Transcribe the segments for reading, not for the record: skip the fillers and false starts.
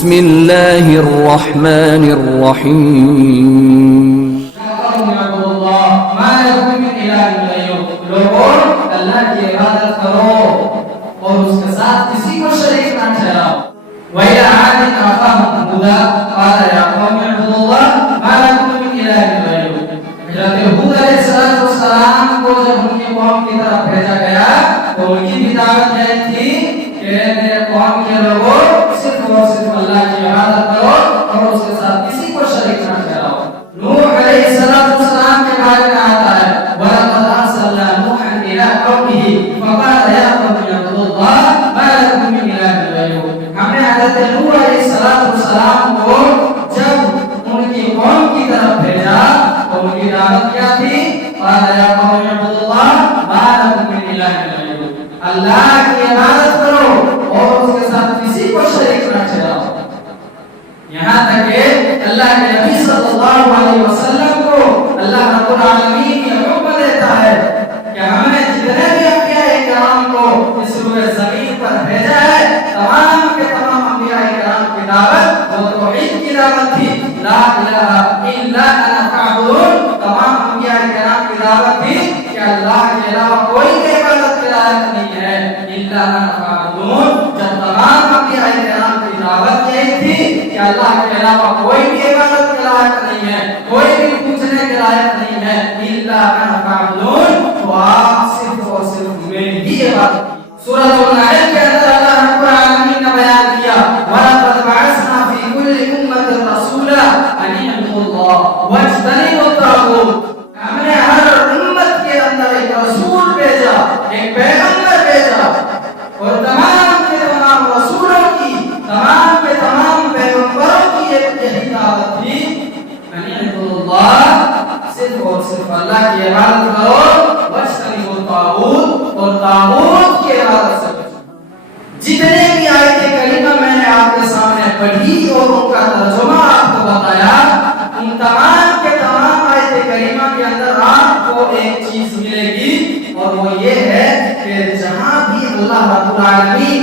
بسم الله الرحمن الرحيم لوگوں اللہ کی عبادت کرو اور اس کے ساتھ کسی کو شریک نہ ٹھہراؤ. وَإِلَىٰ عَادٍ أَخَاهُمْ هُودًا قَالَ يَا قَوْمِ اعْبُدُوا اللَّهَ مَا لَكُمْ مِنْ إِلَٰهٍ غَيْرُهُ. حضرت ہود علیہ السلام کو جب ان کی قوم کی طرف بھیجا گیا تو ان کی بھی دعوت یہ تھی کہ میرے قوم کے لوگوں صرف اور صرف اللہ کی عبادت کرو اور اس کے ساتھ کسی کو شریک نہ ٹھہراؤ. نوح علیہ السلام کے بارے میں آتا ہے وَلَقَدْ أَرْسَلْنَا نُوحًا إِلَىٰ قَوْمِهِ فَقَالَ يَا قَوْمِ اعْبُدُوا اللَّهَ مَا لَكُمْ مِنْ إِلَٰهٍ غَيْرُهُ. ہم نے حضرت نوح علیہ السلام کو جب ان کی قوم کی طرف بھیجا تو ان کی دعوت کیا تھی؟ قَالَ يَا قَوْمِ اعْبُدُوا اللَّهَ مَا لَكُمْ مِنْ إِلَٰهٍ غَيْرُهُ. اللہ کی عبادت کرو اور اس کے ساتھ کسی کو شریک نہ ٹھہراؤ. یہاں تک کہ اللہ کے نبی صلی اللہ علیہ وسلم کو اللہ رب العالمین یہ حکم دیتا ہے کہ ہمیں جتنے بھی انبیاء کرام کو اس روئے زمین پر بھیجا ہے تمام کے تمام انبیاء کرام کی دعوت وہ توحید کی دعوت تھی. لا الہ الا انا فاعبدون. تمام انبیاء کرام کی دعوت تھی کہ اللہ کے علاوہ کوئی عبادت کے لائق نہیں ہے الا انا فاعبدون. جب تمام انبیاء کرام کی دعوت یہی تھی کہ اللہ کے علاوہ کوئی بھی عبادت کے لائق نہیں ہے کوئی بھی پوچھنے کے لائق نہیں ہے الا انا فاعبدون تو آپ صرف اور صرف میری ہی عبادت. سورۃ النحل کے اندر اللہ رب العالمین نے بیان کیا وَلَقَدْ بَعَثْنَا فِي كُلِّ أُمَّةٍ رَسُولًا أَنِ اعْبُدُوا اللَّهَ وَاجْتَنِبُوا الطَّاغُوتَ. ہم نے ہر امت کے اندر ایک رسول بھیجا ایک پیغمبر بھیجا اور تمام کے تمام رسولوں کی تمام کے تمام پیغمبروں کی یہی دعوت تھی أَنِ اعْبُدُوا اللَّهَ صرف اور صرف اللہ کی عبادت کرو وَاجْتَنِبُوا الطَّاغُوتَ اور طاغوت کی عبادت سے. جتنے بھی آیت کریمہ میں نے آپ کے سامنے پڑھی اور ان کا ترجمہ آپ کو بتایا ان تمام کے تمام آیت کریمہ کے اندر آپ کو ایک چیز ملے گی اور وہ یہ ہے کہ جہاں بھی اللہ رب العالمین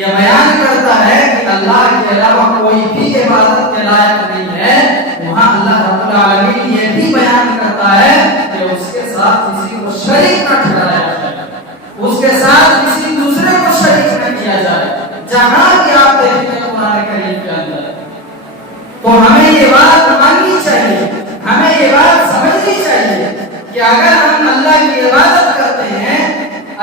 یہ بیان کرتا ہے کہ اللہ کے علاوہ کوئی بھی عبادت کے لائق نہیں ہے وہاں اللہ رب العالمین یہ بھی بیان کرتا ہے کہ اس کے ساتھ کسی کو شریک نہ ٹھہرایا جائے اس کے ساتھ کسی دوسرے کو شریک نہ کیا جائے. جہاں بھی آپ دیکھتے ہیں قرآن کریم کے اندر تو ہمیں یہ بات ماننی چاہیے ہمیں یہ بات سمجھنی چاہیے کہ اگر ہم اللہ کی عبادت کرتے ہیں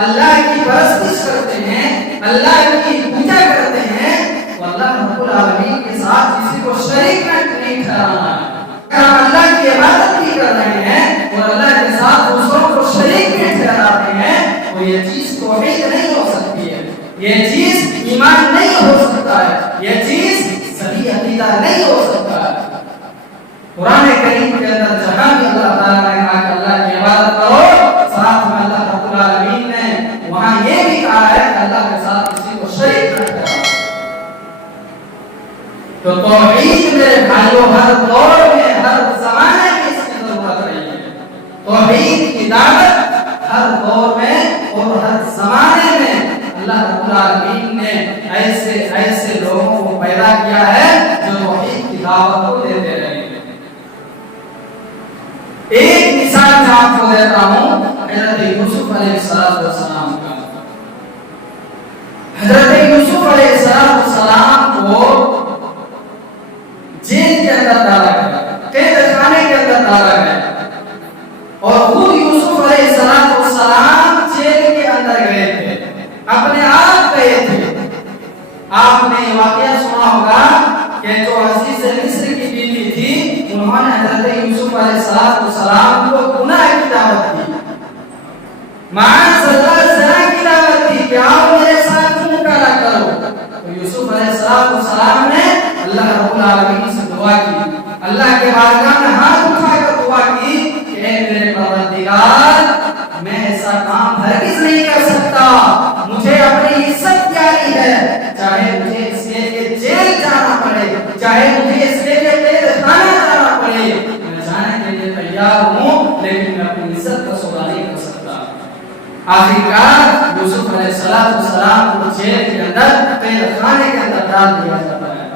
اللہ کی پرستش کرتے ہیں اللہ کی پوجا کرتے ہیں تو اللہ رب العالمین کے ساتھ کسی کو شریک نہیں ٹھہرانا ہے. اگر ہم اللہ کی عبادت بھی کر رہے ہیں اور اللہ کے ساتھ دوسروں کو شریک بھی ٹھہراتے ہیں تو یہ چیز توحید نہیں ہو سکتی ہے یہ چیز ایمان نہیں ہو سکتا ہے یہ چیز صحیح عقیدہ نہیں ہو سکتا ہے. قرآن کریم کے اندر جہاں بھی اللہ تعالیٰ نے کہا کہ اللہ کی عبادت کرو ساتھ میں اللہ رب العالمین نے وہاں یہ بھی کہا ہے کہ اللہ کے ساتھ کسی کو شریک نہ ٹھہراؤ. تو توحید میرے بھائیوں ہر دور میں ہر زمانے میں اس کی ضرورت رہی ہے. توحید کی دعوت ہر دور میں اور ہر زمانے میں اللہ رب العالمین نے ایسے لوگوں کو پیدا کیا ہے جو توحید کی دعوت کو دیتے رہے. ایک مثال میں آپ کو دیتا ہوں حضرت یوسف علیہ السلام کا. حضرت یوسف علیہ السلام کو جیل کے اندر ڈالا گیا قید خانے کے اندر ڈالا گیا اور خود یوسف علیہ السلام جیل کے اندر گئے تھے اپنے آپ گئے تھے. آپ نے واقعہ سنا ہوگا کہ جو عزیز مصر کی بیوی تھی انہوں نے حضرت یوسف علیہ السلام کو گناہ کی دعوت دی معاذ اللہ زنا کی دعوت دی کہ آؤ میرے ساتھ مکالمہ کرو. تو یوسف علیہ السلام نے اللہ رب العالمین سے دعا کی اللہ کے بارگاہ میں ہاتھ اٹھا کر دعا کی کہ اے میرے پروردگار میں ایسا کام ہرگز نہیں کر سکتا مجھے اپنی عزت پیاری ہے چاہے مجھے اس کے لیے جیل جانا پڑے چاہے مجھے اس کے لیے قید خانے جانا پڑے میں جانے کے لیے تیار ہوں لیکن میں اپنی عزت کا سودا نہیں کر سکتا. آخرکار یوسف علیہ السلام کو جیل کے اندر قید خانے کے اندر ڈال دیا جاتا ہے.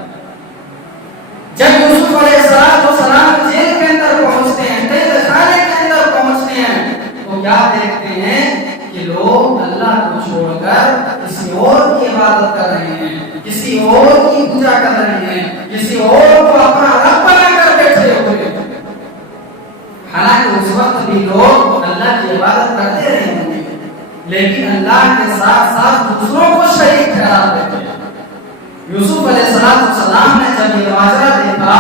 دیکھتے ہیں کہ لوگ اللہ کو چھوڑ کر کسی اور کی عبادت کر رہے ہیں، کسی اور کی پوجا کر رہے ہیں، کسی اور کو اپنا رب بنا کر بیٹھے ہوئے ہیں۔ حالانکہ اس وقت بھی لوگ اللہ کی عبادت کرتے رہے ہوں گے، لیکن اللہ کے ساتھ ساتھ دوسروں کو شریک ٹھہرا دیتے ہیں۔ یوسف علیہ السلام نے جب یہ ماجرا دیکھا،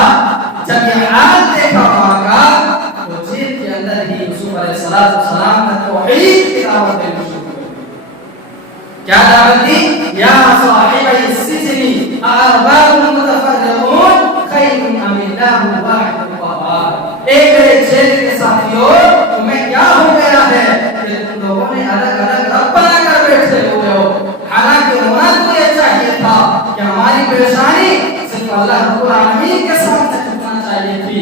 جب یہ حال دیکھا وہاں کا، تو جیل کے اندر ہی یوسف علیہ السلام نے توحید کی دعوت دینا شروع کر دی۔ کیا دعوت دی؟ یا صاحبی السجن ارباب متفرقون خیر ام اللہ واحد القہار۔ اے میرے جیل کے ساتھیوں، تمہیں کیا ہو گیا ہے کہ تم لوگوں نے الگ الگ رب بنا کر بیٹھے ہوئے ہو؟ حالانکہ ہونا تو یہ چاہیے تھا کہ ہماری پریشانی صرف اللہ رب العالمین کے سامنے جھکنا چاہیے تھی،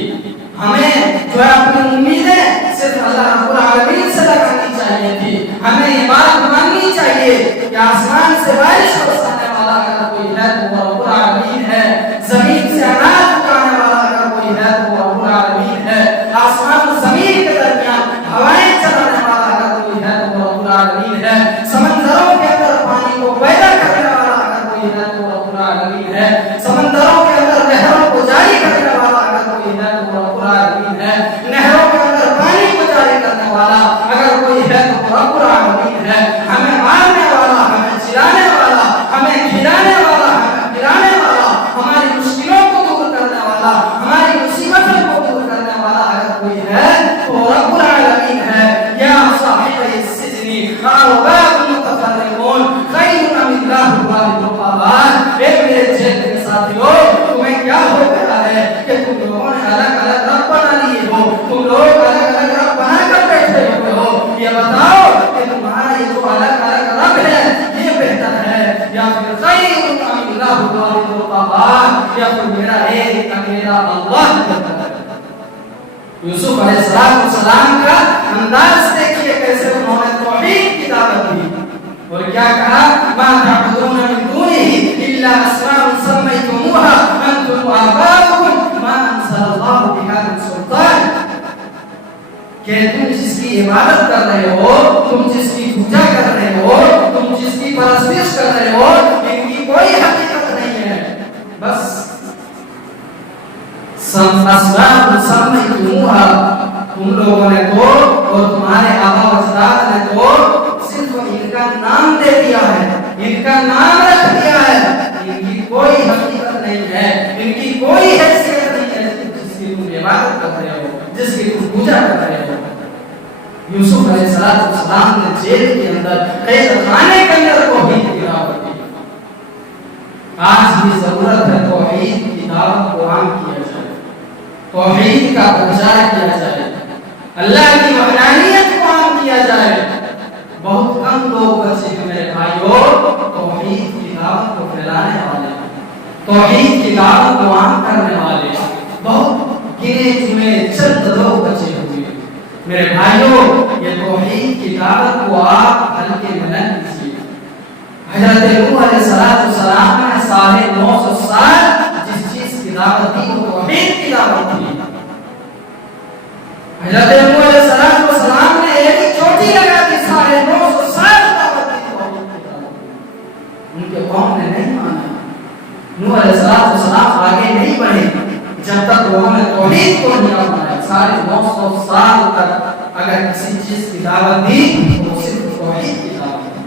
ہمیں جو ہے اپنی امیدیں صرف اللہ رب العالمین سے لگانی چاہیے تھی، ہمیں یہ بات ماننی چاہیے کہ آسمان سے بارش برسانے والا اگر کوئی ہے تو وہ رب العالمین ہے، زمین سے اناج اگانے والا اگر کوئی ہے تو وہ رب العالمین ہے، آسمان و زمین کے درمیان ہوائیں چلانے والا اگر کوئی ہے تو وہ رب العالمین ہے، سمندروں کے اندر پانی کو پیدا کرنے والا اگر کوئی ہے تو وہ رب العالمین ہے، سمندروں کے اندر نہروں کو جاری کرنے والا اگر کوئی ہے تو وہ رب العالمین ہے، نہروں کے اندر پانی کو جاری کرنے والا اگر کوئی ہے تو وہ رب العالمین ہے، ہمیں مارنے والا، ہمیں چلانے والا، ہمیں کھلانے والا، ہمیں پلانے والا، ہماری مشکلوں کو دور کرنے والا، ہماری مصیبتوں کو دور کرنے والا اگر کوئی ہے تو رب العالمین ہے۔ یا صاحبی السجن ارباب متفرقون خیر ام اللہ واحد القہار۔ اے میرے جیل کے ساتھیوں، تمہیں کیا ہو گیا ہے کہ تم لوگوں نے الگ الگ رب بنا لیے ہو، تم لوگ الگ الگ رب بنا کر بیٹھے ہوئے ہو؟ یہ بتاؤ کہ تمہارا یہ جو الگ الگ رب ہے یہ بہتر ہے یا پھر خیر ام اللہ واحد القہار، یا پھر میرا ایک اکیلا اللہ بہتر ہے؟ یوسف علیہ السلام کا انداز دیکھیے کیسے انہوں نے توحید کی دعوت دی، اور کیا کہا؟ ما تعبدون من دونه الا اسماء سميتموها انتم وآباؤكم ما انزل الله بها من سلطان۔ کہ تم جس کی عبادت کر رہے ہو، تم جس کی پوجا کر رہے ہو، تم جس کی پرستش کر رہے ہو، ان کی کوئی حقیقت نہیں ہے، بس اسماء سميتموها، تم لوگوں نے تو اور تمہارے آبا و اجداد نے تو صرف ان کا نام دے دیا ہے، ان کا نام رکھ دیا ہے، ان کی کوئی حقیقت نہیں ہے، ان کی کوئی حیثیت نہیں ہے جس کی تم عبادت کر رہے ہو، جس کی تم پوجا کر رہے ہو۔ یوسف علیہ السلام نے جیل کے اندر، قید خانے کے اندر توحید کی دعوت دی۔ آج بھی ضرورت ہے توحید کی دعوت کو عام کیا جائے، توحید کا پرچار کیا جائے، اللہ کی وحدانیت کو عام کیا جائے۔ بہت کم لوگ بچے ہیں میرے بھائیوں توحید کی دعوت کو پھیلانے والے، توحید کی دعوت کو عام کرنے والے، بہت گنے چنے چند لوگ بچے ہوئے۔ میرے بھائیوں یہ توحید کی دعوت کو آپ ہلکے میں نہ لیجیے۔ حضرت نوح علیہ السلام نے 950 سال جس چیز کی دعوت دی وہ توحید کی دعوت دی۔ حضرت نوح علیہ السلام نے ایک چوٹی لگا دی، 950 سال دعوت دی توحید کی دعوت دی۔ ان کے قوم نے نہیں مانا، نوح علیہ السلام آگے نہیں بڑھے جب تک لوگوں نے توحید کو نہیں مانا۔ 950 سال تک اگر کسی چیز کی دعوت دی تو وہ صرف توحید کی دعوت دی۔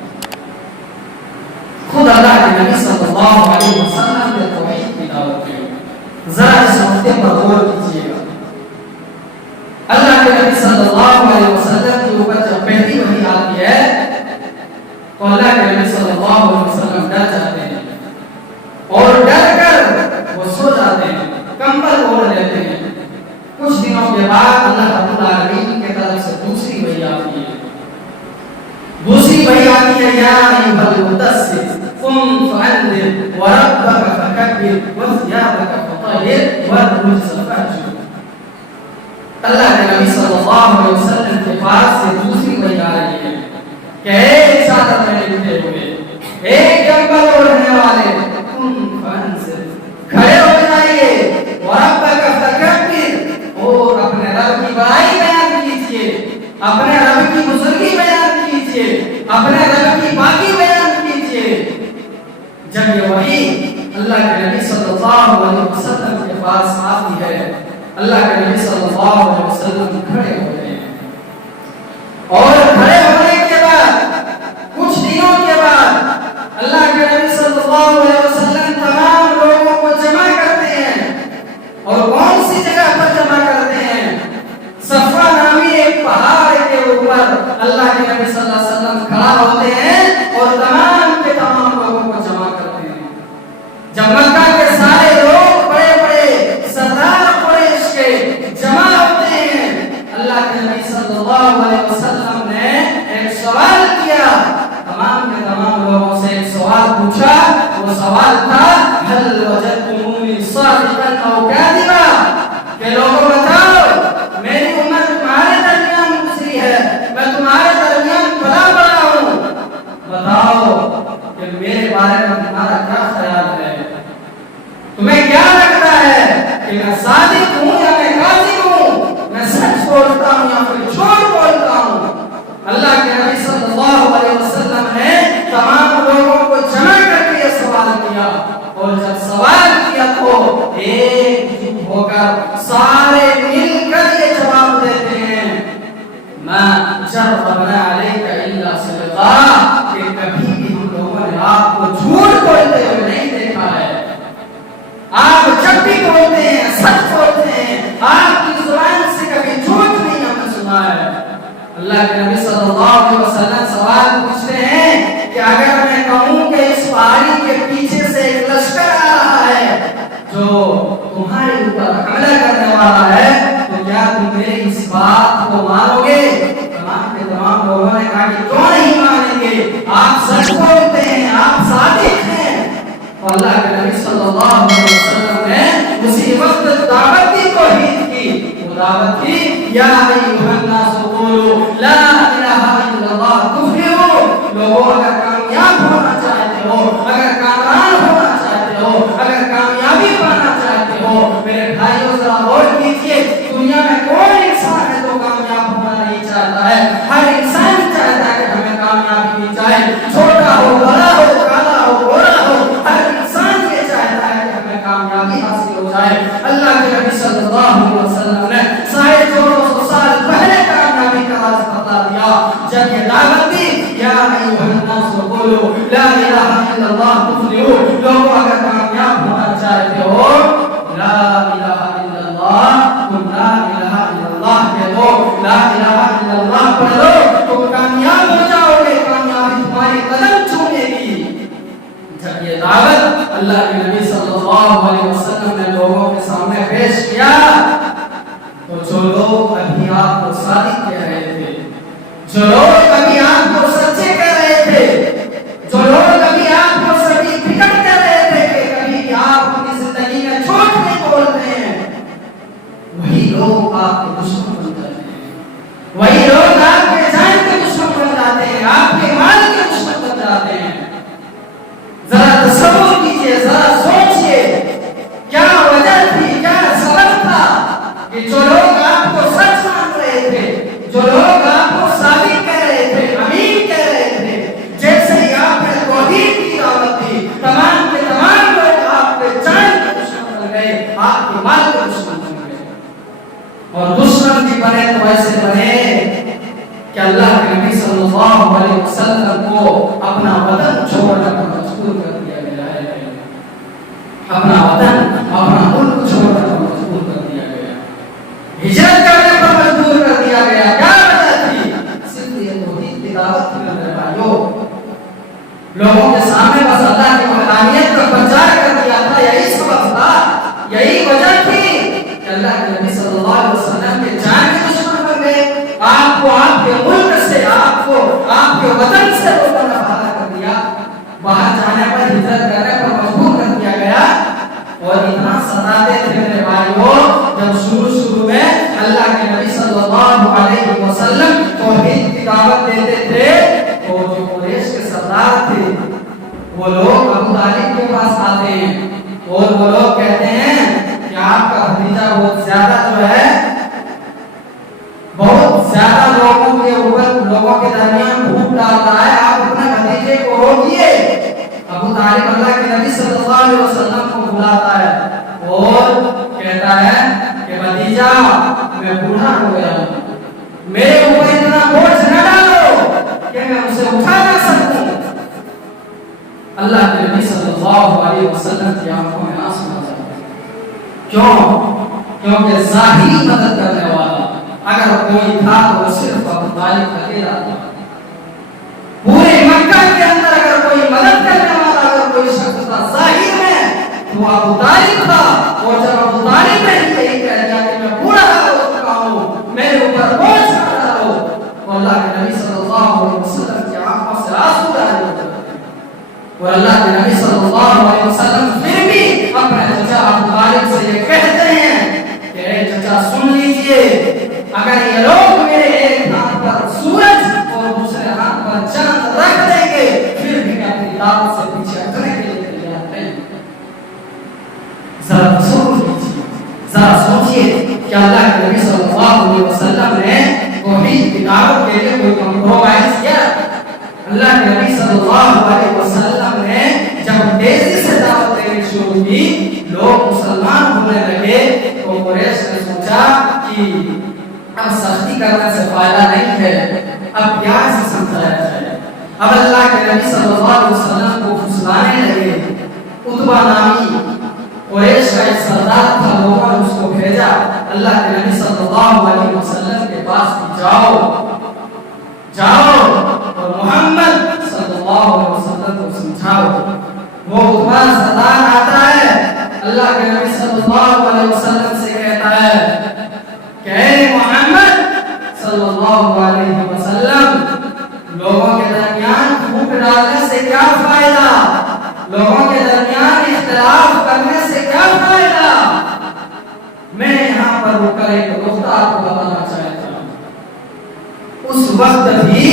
خود اللہ کے نبی صلی اللہ علیہ وسلم نے توحید کی دعوت دی۔ ذرا اس نقطے پر غور کیجیے گا، اللہ کے نبی صلی اللہ علیہ وسلم کے اوپر جب پہلی وحی آتی ہے تو اللہ کے نبی صلی اللہ علیہ وسلم ڈر جاتے ہیں، اور ڈر کر وہ سو جاتے ہیں، کمبل اوڑھ لیتے ہیں۔ کچھ دنوں کے بعد اللہ رب العالمین کی طرف سے دوسری وحی آتی ہے، دوسری وحی آتی ہے، یا ایھا المدثر قم فانذر وربک فکبر وثیابک فطہر والرجز فاہجر۔ اللہ کے نبی صلی اللہ علیہ وسلم کے پاس سے دوسری وحی آ رہی ہے کہ اے چادر میں لپٹے ہوئے، اے کمبل اوڑھنے والے، قم فانذر، کھڑے ہو جائیے، وربک فکبر، اور اپنے رب کی بڑائی بیان کیجیے، اپنے رب کی بزرگی بیان پاس آتی ہے اللہ کے نبی صلی اللہ علیہ وسلم کھڑے ہوتے ہیں اور کھڑے ہونے کے بعد کچھ دنوں کے بعد اللہ کے نبی صلی اللہ علیہ وسلم تمام لوگوں کو جمع کرتے ہیں اور کون سی جگہ پر جمع کرتے ہیں؟ صفا نامی ایک پہاڑ کے اوپر اللہ کے نبی صلی اللہ علیہ وسلم کھڑا ہوتے ہیں اور تمام کے تمام لوگوں کو جمع کرتے ہیں. جب مکہ کے سارے لوگ بڑے بڑے سردار قریش کے جمع ہوتے ہیں اللہ کے نبی صلی اللہ علیہ وسلم نے ایک سوال کیا. تمام کے تمام لوگوں سے ایک سوال پوچھا. وہ سوال تھا هل وجدتموني صادقا او كاذبا کہ لوگوں بتاؤ میری امت تمہارے درمیان گزری ہے میں تمہارے درمیان بڑا بڑا ہوں بتاؤ کہ میرے بارے میں تمہارا کیا خیال ہے تمہیں کیا لگتا ہے کہ میں صادق ہوں یا میں کاذب ہوں میں سچ بولتا ہوں یا پھر جھوٹ بولتا ہوں. اللہ کے نبی صلی اللہ علیہ وسلم نے تمام لوگوں کو جمع کر کے یہ سوال کیا اور جب سوال کیا تو ایک جٹ ہو کر سارے مل کر یہ جواب دیتے ہیں ما جربنا علیک الا صدقا کہ کبھی بھی ہم لوگوں نے آپ کو جھوٹ بولتے ہوئے نہیں دیکھا ہے. آپ جب بھی بولتے ہیں سچ بولتے ہیں آپ کی زبان سے کبھی جھوٹ نہیں ہم نے سنا ہے. اللہ کے نبی صلی اللہ علیہ وسلم سوال پوچھتے ہیں کہ اگر میں کہوں کہ اس پہاڑی کے پیچھے سے ایک لشکر آ رہا ہے جو تمہارے اوپر حملہ کرنے والا ہے تو کیا تم میری اس بات کو مانو گے؟ تمام کے تمام لوگوں نے کہا کہ کیوں نہیں مانیں گے آپ سچ بولتے ہیں آپ صادق ہیں. اور اللہ کے نبی صلی اللہ علیہ وسلم نے اسی وقت دعوت دی توحید کی. وہ دعوت کی یا ایھا الناس قولوا لا الہ الا اللہ تفلحوا. لوگوں اگر کامیاب ہونا چاہتے ہو اگر کامران ہونا چاہتے ہو اگر کامیابی پانا چاہتے ہو میرے بھائیو ذرا غور کیجئے دنیا میں کوئی انسان ہے جو کامیاب ہونا نہیں چاہتا ہے. ہر انسان چاہتا ہے کہ ہمیں کامیابی مل جائے چھوٹا ہو بڑا ہو کالا ہو گورا ہو ہر انسان یہ چاہتا ہے کہ ہمیں کامیابی حاصل ہو جائے. اللہ کے نبی صلی اللہ علیہ وسلم نے 450 سال پہلے کامیابی کا راز بتا دیا جب یہ دعوت دی یا ایھا الناس قولوا لا الہ الا اللہ تفلحوا. لوگ اگر کامیاب ہونا چاہتے ہو لا الہ الا اللہ تم لا الہ الا اللہ کہہ دو لا الہ الا اللہ پڑھ لو تم کامیاب ہو جاؤ گے کامیابی تمہاری قدم چھونے گی. جب یہ دعوت اللہ کے نبی صلی اللہ علیہ وسلم نے لوگوں کے سامنے پیش کیا تو جو لوگ ابھی آپ کو صادق کہہ رہے تھے جو لوگ ابھی آپ کو سچے کہہ رہے تھے جو لوگ ابھی آپ کو سچی فکر کہہ رہے تھے کہ کبھی بھی آپ اپنی زندگی میں جھوٹ نہیں بولتے ہیں وہی لوگ آپ کے دشمن بن جاتے ہیں. وہی لوگ آپ کے جان کے دشمن بن جاتے ہیں آپ کے مال کے دشمن بن جاتے ہیں. ذرا تصور کیجئے ذرا سوچئے کیا وجہ تھی کیا سبب تھا کہ جو لوگ آپ کو سچ مان رہے تھے جو لوگ آپ کو صادق کہہ رہے تھے امین کہہ رہے تھے جیسے ہی آپ نے توحید کی دعوت دی تمام کے تمام لوگ آپ کے جان کے دشمن بن گئے آپ کے مال کے دشمن بن گئے. اور دشمن بھی بنے تو ایسے بنے کہ اللہ کے نبی صلی اللہ علیہ وسلم کو اپنا وطن چھوڑنے پر مجبور کر دیا گیا ہے. اپنا وطن اپنا ملک چھوڑنے پر مجبور کر دیا گیا ہجرت کرنے پر مجبور کر دیا گیا. کیا وجہ تھی؟ صرف یہ توحید کی دعوت تھی میرے بھائیو. لوگوں کے سامنے بس اللہ کی وحدانیت کا پرچار کر دیا تھا. یہی سبب تھا یہی وجہ تھی کہ اللہ کے نبی صلی اللہ علیہ وسلم کے جان کے دشمن بن گئے. آپ کو آپ کے ملک سے آپ کو آپ کے وطن سے روکنا باہر کر دیا. باہر جانے پر ہجرت کرنے پر مجبور کر دیا گیا. اور اتنا ستاتے تھے میرے بھائیو جب شروع میں اللہ کے نبی صلی اللہ علیہ وسلم توحید کی دعوت دیتے تھے تو جو قریش کے سردار تھے وہ لوگ ابو طالب کے پاس آتے ہیں اور وہ لوگ کہتے ہیں کہ آپ کا بھتیجا بہت زیادہ جو ہے بہت زیادہ لوگوں کے اوپر لوگوں کے درمیان بھوک ڈالتا ہے آپ اپنے بھتیجے کو روکیے. ابو طالب اللہ کے نبی صلی اللہ علیہ وسلم کو بلاتا ہے اور کہتا ہے کہ بھتیجا میں بوڑھا ہو گیا ہوں، میرے اوپر اتنا بوجھ نہ ڈالو کہ میں اسے اٹھا نہ سکوں۔ اللہ کے نبی صلی اللہ علیہ وسلم کی آنکھوں میں آنسو آ جاتے ہیں۔ کیوں؟ کیونکہ ظاہری مدد کرنے والا اگر کوئی تھا تو وہ صرف ابو طالب اکیلا تھا۔ پورے مکہ کے اندر اگر کوئی مدد کرنے والا اگر کوئی شخص تھا ظاہر میں تو ابو طالب تھا، اور جب ابو طالب نے یہی کہہ دیا کہ میں بوڑھا ہو چکا ہوں، میرے اوپر بوجھ نہ ڈالو، تو اللہ کے نبی صلی اللہ علیہ وسلم کی آنکھوں سے آنسو جاری ہو جاتے ہیں۔ اور اللہ کے نبی صلی اللہ علیہ وسلم پھر بھی اپنے چچا ابو طالب سے یہ کہتے ہیں کہ اے چچا سن لیجئے، اگر یہ لوگ میرے ایک ہاتھ پر سورج اور دوسرے ہاتھ پر چاند رکھ دیں گے پھر بھی میں اپنی دعوت سے پیچھے ہٹنے کے لیے تیار نہیں۔ ذرا سوچیے کہ اللہ کے نبی صلی اللہ علیہ وسلم نے توحید کی دعوت کے لیے کوئی کمپرومائز کیا؟ اللہ کے نبی صلی اللہ علیہ وسلم نے جب تیزی سے دعوت دینی شروع کی، لوگ مسلمان ہونے لگے، تو قریش نے سوچا کہ اب سختی کرنے سے فائدہ نہیں ہے، اب پیار سے سمجھایا جائے۔ اب اللہ کے نبی صلی اللہ علیہ وسلم کو پھسلانے لگے۔ عتبہ نامی قریش کا ایک سردار تھا، لوگوں نے اس کو بھیجا اللہ کے نبی صلی اللہ علیہ وسلم کے پاس کہ جاؤ اور محمد صلی اللہ علیہ وسلم کو سمجھاؤ۔ وہ عتبہ سردار آتا ہے، اللہ کے نبی صلی اللہ علیہ وسلم سے کہتا ہے کہ اے محمد صلی اللہ علیہ وسلم، لوگوں کے درمیان پھوٹ ڈالنے سے کیا فائدہ؟ لوگوں کے درمیان اختلاف کرنے سے کیا فائدہ؟ میں یہاں پر رک کر ایک نقطہ آپ کو بتانا چاہتا ہوں۔ اس وقت بھی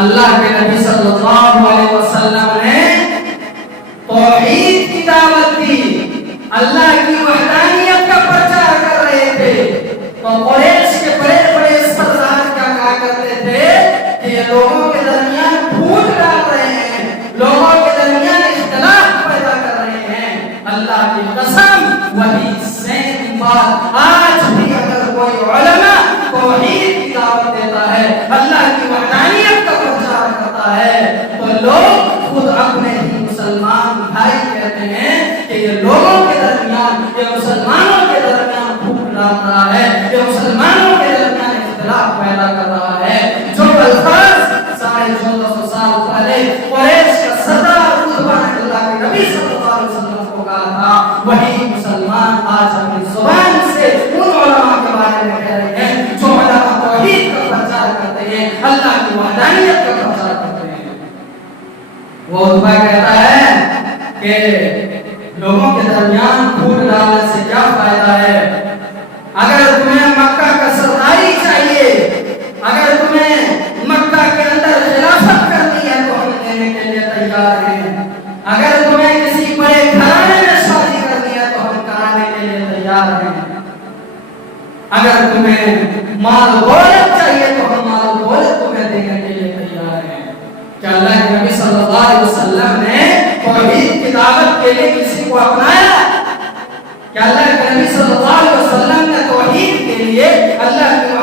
اللہ کے نبی صلی اللہ علیہ وسلم نے توحید کی دعوت دی، اللہ کی وحدانیت کا پرچار کر رہے تھے، تو قریش کے بڑے بڑے سردار کیا کہا کرتے تھے کہ یہ لوگوں کے درمیان پھوٹ ڈال رہے ہیں، لوگوں کے درمیان اختلاف پیدا کر رہے ہیں۔ اللہ کی قسم وہی سیم بات آج بھی اگر کوئی علماء توحید کی دعوت دیتا ہے، اللہ کی وحدانیت کا پرچار کرتا ہے، تو لوگ خود اپنے ہی مسلمان بھائی کہتے ہیں کہ یہ لوگوں کے درمیان، یہ مسلمانوں کے درمیان پھوٹ ڈال رہا ہے، یہ مسلمانوں کے درمیان اختلاف پیدا کر رہا ہے۔ جو الفاظ 1450 سال پہلے قریش کا سردار عتبہ نے اللہ کے نبی صلی اللہ علیہ وسلم کو کہا تھا، وہی مسلمان آج اپنی زبان سے ان علماء کے بارے میں کہہ رہے ہیں جو علماء توحید کا پرچار کرتے ہیں، اللہ کی وحدانیت کا پرچار کرتے ہیں۔ وہ عتبہ کہتا ہے کہ لوگوں کے درمیان پھوٹ ڈالنے سے کیا فائدہ ہے؟ اگر تمہیں مکہ کا سرداری چاہیے، اگر تمہیں مکہ کے اندر خلافت کرنی ہے تو ہم دینے کے لیے تیار ہیں، اگر تمہیں کسی بڑے گھرانے میں شادی کرنی ہے تو ہم کرانے کے لیے تیار ہیں، اگر تمہیں مال دولت چاہیے تو ہم مال دولت تمہیں دینے کے لیے تیار ہیں۔ کیا اللہ کے نبی صلی اللہ علیہ وسلم نے توحید کی دعوت کے لیے کسی کو اپنایا؟ کیا اللہ کے نبی صلی اللہ علیہ وسلم نے توحید کے لیے، اللہ کی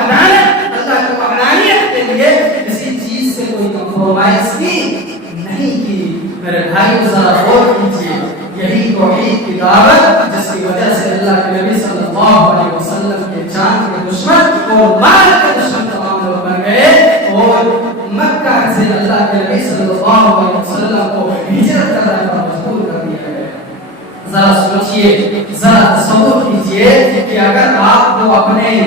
وحدانیت کے لیے کسی چیز سے کوئی کمپرومائز کی؟ نہیں کی۔ میرے بھائیو ذرا غور کیجیے، یہی توحید کی دعوت جس کی وجہ سے اللہ کے نبی صلی اللہ علیہ وسلم کے جان کے دشمن اور مال کے دشمن تمام لوگ بن گئے، اور مکہ سے اللہ کے نبی صلی اللہ علیہ وسلم کو ہجرت کرنے پر مجبور کر دیا گیا۔ ذرا سوچئے، ذرا تصور کیجئے کہ اگر آپ کو اپنے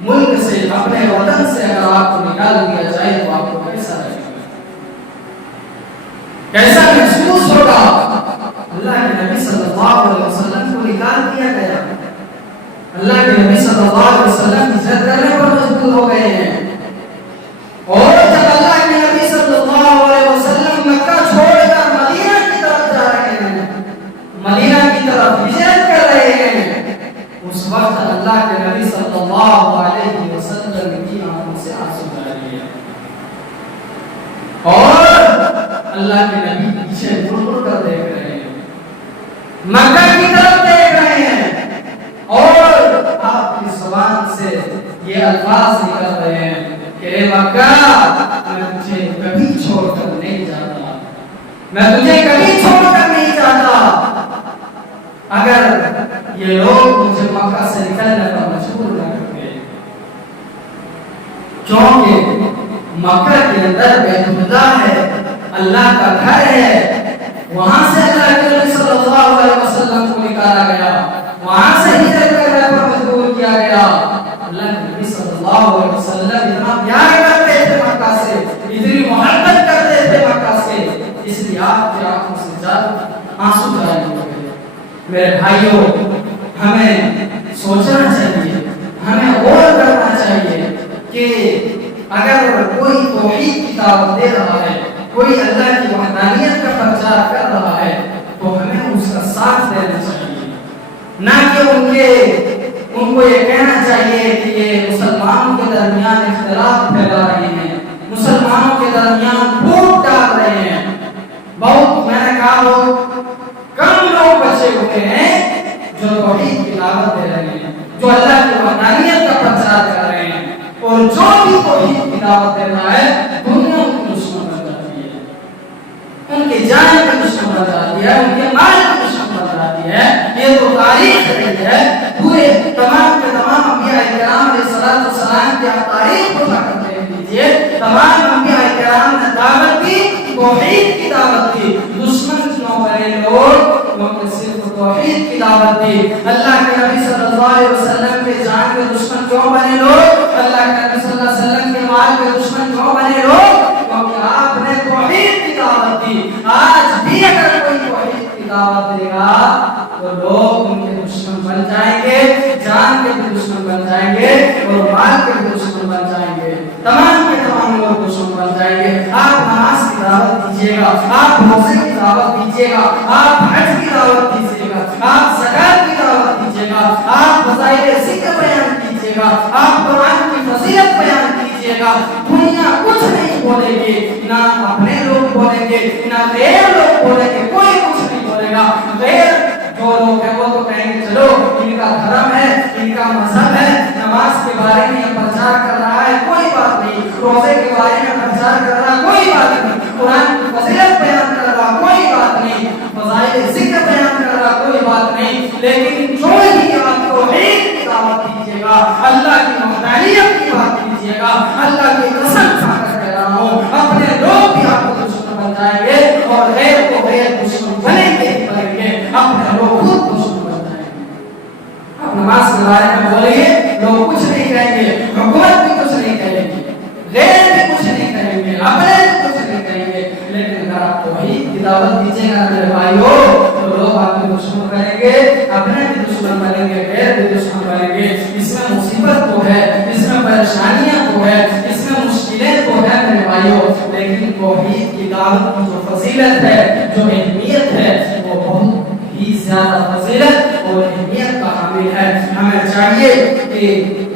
ملک سے، اپنے وطن سے اگر آپ کو نکال دیا جائے تو آپ کو کیسا لگے گا؟ کیسا محسوس ہوگا؟ اللہ کے نبی صلی اللہ علیہ وسلم کو نکال دیا گیا، اللہ کے نبی صلی اللہ علیہ وسلم ہجرت کرنے پر مجبور ہو گئے ہیں، اور جب اللہ کے نبی صلی اللہ علیہ وسلم مکہ چھوڑ کر مدینہ کی طرف جا رہے ہیں، مدینہ کی طرف ہجرت کر رہے ہیں، اس وقت اللہ کے نبی صلی اللہ علیہ وسلم کی آنکھوں سے آنسو جاری ہے، اور اللہ کے نبی پیچھے مڑ مڑ کر دیکھ رہے ہیں، مکہ کی طرف دیکھ رہے ہیں، یہ الفاظ نکل رہے ہیں کہ اے مکہ میں تجھے کبھی چھوڑ کر نہیں جاتا، میں تجھے کبھی چھوڑ کر نہیں جاتا۔ اگر یہ لوگ مجھے مکہ سے نکلنے پر مجبور نہ کرتے، کیونکہ مکہ کے اندر بیت اللہ ہے، اللہ کا گھر ہے، وہاں سے اللہ کے نبی صلی اللہ علیہ وسلم کو نکالا گیا، وہاں سے ہجرت کرنے پر مجبور کیا گیا۔ اللہ کے نبی صلی اللہ علیہ وسلم اتنا پیار کرتے تھے مکہ سے، اتنی محبت کرتے تھے مکہ سے، اس لیے آپ کی آنکھوں سے جب آنسو جاری ہو گئے۔ میرے بھائیوں، ہمیں سوچنا چاہیے، ہمیں غور کرنا چاہیے کہ اگر کوئی توحید کی دعوت دے رہا ہے، کوئی اللہ کی وحدانیت کا پرچار کر رہا ہے، تو ہمیں اس کا ساتھ دینا چاہیے، نہ کہ ان کو یہ کہنا چاہیے کہ یہ مسلمانوں کے درمیان اختلاف پھیلا رہے ہیں، مسلمانوں کے درمیان پھوٹ ڈال رہے ہیں۔ بہت میں نے کہا کم لوگ بچے ہوئے ہیں جو توحید کی دعوت دے رہے ہیں، جو اللہ کی وحدانیت کا پرچار کر رہے ہیں، اور جو بھی توحید کی دعوت دیتا ہے دنیا ان کی دشمن بن جاتی ہے، ان کی جان کا دشمن بن جاتی ہے، ان کے مال کا دشمن بن جاتی ہے۔ یہ تو تاریخ رہی ہے، پورے تمام کے تمام انبیاء کرام علیہ الصلوۃ والسلام کی آپ تاریخ کو جا کر دیکھ لیجیے، تمام انبیاء کرام نے دعوت کی، توحید کی دعوت کی۔ دشمن کیوں بنے لوگ؟ کیونکہ صرف توحید کی دعوت دی۔ اللہ کے نبی صلی اللہ علیہ وسلم کے جان کے دشمن کیوں بنے لوگ؟ اللہ کے نبی صلی اللہ علیہ وسلم کے مال کے دشمن کیوں بنے لوگ؟ کیونکہ آپ نے توحید کی دعوت دی۔ آج بھی اگر کوئی توحید کی دعوت دے گا تو لوگ ان کے دشمن بن جائیں گے، جان کے بھی دشمن بن جائیں گے اور مال کے بھی دشمن بن جائیں گے، تمام کے تمام لوگ دشمن بن جائیں گے۔ آپ نماز کی دعوت دیجیے گا، آپ روزے کی دعوت دیجیے گا، آپ حج کی دعوت دیجیے گا، آپ زکات کی دعوت دیجیے گا، آپ فضائل ذکر بیان کیجیے گا، آپ قرآن کی فضیلت بیان کیجیے گا، دنیا کچھ نہیں بولے گی، نہ اپنے لوگ بولیں گے، نہ غیر لوگ بولیں گے، کوئی کچھ نہیں بولے گا۔ غیر جو لوگ ہیں وہ تو کہیں گے چلو ان کا دھرم ہے، ان کا مذہب ہے، نماز کے بارے میں یہ پرچار کر رہا ہے، کوئی بات نہیں، روزے کے بارے میں پرچار کر رہا ہے، کوئی بات نہیں، قرآن کی فضیلت بیان کر رہا، کوئی بات نہیں، فضائل ذکر بیان کر رہا، کوئی بات نہیں، لیکن جو ہی آپ توحید کی دعوت دیجیے گا، اللہ کی وحدانیت کی بات کیجیے گا، اللہ کی قسم کھا کر کہہ رہا ہوں، اپنے لوگ بھی آپ کو دشمن بن جائیں گے اور غیر کو غیر دشمن بنیں گے، اپنے لوگ خود دشمن بن جائیں گے۔ آپ نماز کے بارے میں بولیے، لوگ کچھ نہیں کہیں گے، حکومت بھی کچھ نہیں کہیں گے، غیر بھی کچھ نہیں کہیں گے، اپنے بھی کچھ نہیں کہیں گے، لیکن اگر آپ توحید کی دعوت دیجیے گا میرے بھائیو تو لوگ آپ کو دشمن بنیں گے، اپنے بھی دشمن بنیں گے، غیر بھی دشمن بنیں گے۔ اس میں مصیبت تو ہے، اس میں پریشانیاں تو ہے، اس میں مشکلیں تو ہے میرے بھائیو، لیکن توحید کی دعوت کی جو فضیلت ہے، جو اہمیت ہے، وہ بہت ہی زیادہ فضیلت اور اہمیت کا حامل ہے۔ ہمیں چاہیے کہ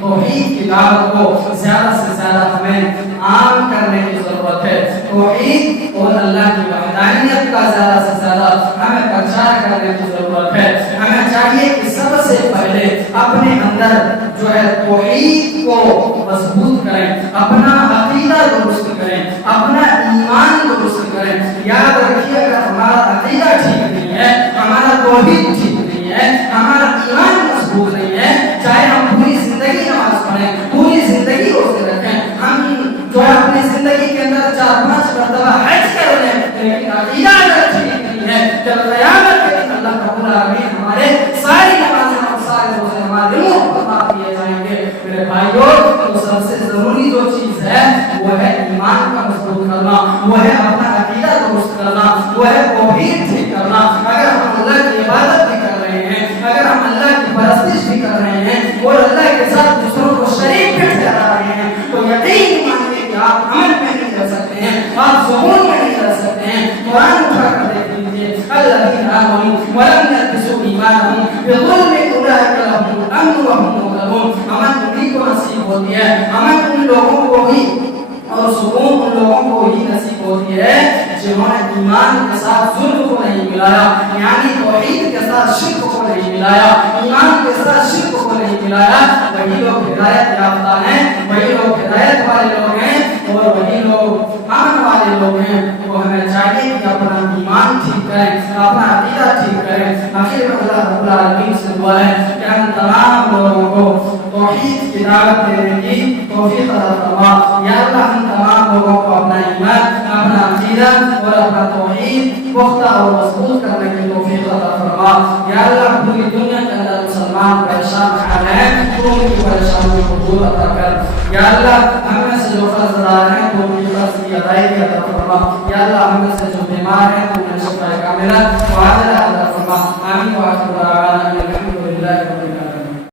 توحید کی دعوت کو زیادہ سے زیادہ ہمیں عام کرنے کی ضرورت ہے، توحید اور اللہ کی وحدانیت کا زیادہ سے زیادہ ہمیں پرچار کرنے کی ضرورت ہے۔ ہمیں چاہیے کہ سب سے پہلے اپنے اندر جو ہے توحید کو مضبوط کریں، اپنا عقیدہ درست کریں، اپنا ایمان درست کریں۔ یاد رکھیے اگر ہمارا عقیدہ ٹھیک نہیں ہے، ہمارا توحید ٹھیک نہیں ہے، ہمارا ایمان مضبوط نہیں ہے، چاہے ہم پوری زندگی نماز پڑھیں، پوری زندگی روزے رکھیں، ہم جو ہے اپنی زندگی کے اندر 4-5 مرتبہ حج کر لیں، لیکن عقیدہ اگر ٹھیک نہیں ہے، جب قیامت کے دن اللہ رب العالمین ہمارے ساری نمازیں اور سارے روزے ہمارے منہ پر معاف کیے جائیں گے۔ میرے بھائیو، تو سب سے ضروری جو چیز ہے وہ ہے ایمان کا مضبوط کرنا، وہ ہے اپنا عقیدہ درست کرنا، وہ ہے توحید ٹھیک کرنا۔ اگر ہم اللہ کی عبادت بھی کر رہے ہیں، اگر ہم اللہ کی پرستش بھی کر رہے ہیں اور اللہ کے ساتھ دوسروں کو شریک بھی ٹھہرا رہے ہیں، تو یقین مانیے کہ آپ عمل میں نہیں رہ سکتے ہیں، آپ ظہور میں نہیں رہ سکتے ہیں۔ قرآن اٹھا کر دیکھ لیجیے، الذین آمنوا ولم یلبسوا ایمانہم بظلم اولئک لہم الامن وہم مہتدون۔ امن انہیں کو نصیب ہوتی ہے، امن ان لوگوں کو ہی اور سکون ان لوگوں کو ہی نصیب ہوتی ہے جنہوں نے ایمان کے ساتھ ظلم کو نہیں ملایا، یعنی توحید کے ساتھ شرک کو نہیں ملایا، ایمان کے ساتھ شرک کو نہیں ملایا، وہی لوگ ہدایت یافتہ ہیں، وہی لوگ ہدایت والے لوگ ہیں، اور وہی لوگ امن والے لوگ ہیں۔ تو ہمیں چاہیے کہ اپنا ایمان ٹھیک کریں، اپنا عقیدہ ٹھیک کریں۔ آخر میں اللہ رب العالمین سے دعا ہے کہ ہم تمام لوگوں کو توحید کی دعوت دینے کی توفیق عطا فرما۔ یا اللہ ہم تمام لوگوں کو اپنا ایمان، اپنا عقیدہ اور اپنا توحید پختہ اور مضبوط کرنے کی توفیق عطا فرما۔ یا اللہ پوری دنیا کے اندر مسلمان پریشان حال ہیں، تو ان کی پریشانیوں کو دور عطا کر۔ یا اللہ ہم میں سے جو قرض دار ہیں تو ان کی قرض کی ادائیگی عطا فرما۔ یا اللہ ہم میں سے جو بیمار ہیں تو انہیں شفا کاملہ وعاجلہ عطا فرما۔ آمین وآخر